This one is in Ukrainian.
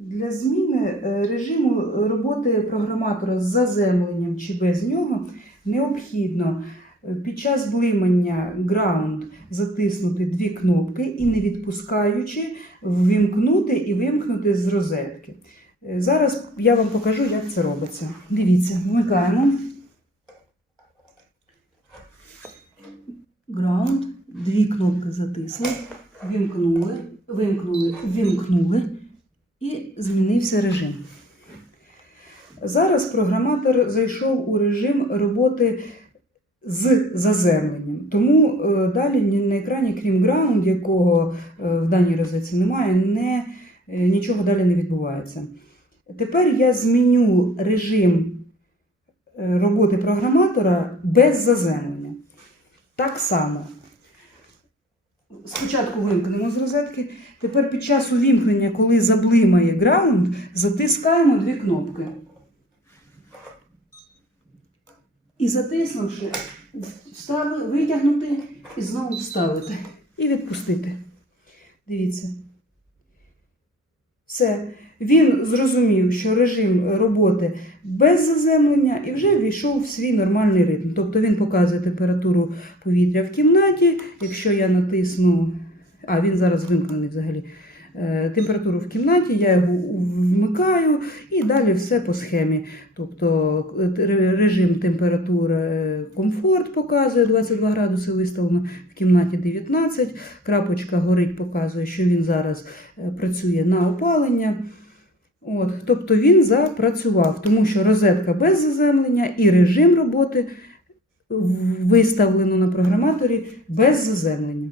Для зміни е, режиму роботи програматора з заземленням чи без нього необхідно е, під час блимання ground затиснути дві кнопки і не відпускаючи ввімкнути і вимкнути з розетки. Е, Зараз я вам покажу, як це робиться. Дивіться, вмикаємо. Ground, дві кнопки затисли, вимкнули, вимкнули, вимкнули і змінився режим. Зараз програматор зайшов у режим роботи з заземленням. Тому е, далі на екрані, крім ground, якого е, в даній розетці немає, не, е, нічого далі не відбувається. Тепер я зміню режим роботи програматора без заземлення. Так само. Спочатку вимкнемо з розетки. Тепер під час увімкнення, коли заблимає граунд, затискаємо дві кнопки. І затиснувши, встави, витягнути і знову вставити. І відпустити. Дивіться. Все. Він зрозумів, що режим роботи без заземлення і вже війшов в свій нормальний ритм. Тобто він показує температуру повітря в кімнаті. Якщо я натисну, а він зараз вимкнений взагалі. е, Температуру в кімнаті, я його вмикаю і далі все по схемі. Тобто е, режим температури е, комфорт показує 22 градуси виставлено, в кімнаті 19. Крапочка горить, показує, що він зараз працює на опалення. От, тобто він запрацював, тому що розетка без заземлення і режим роботи виставлено на програматорі без заземлення.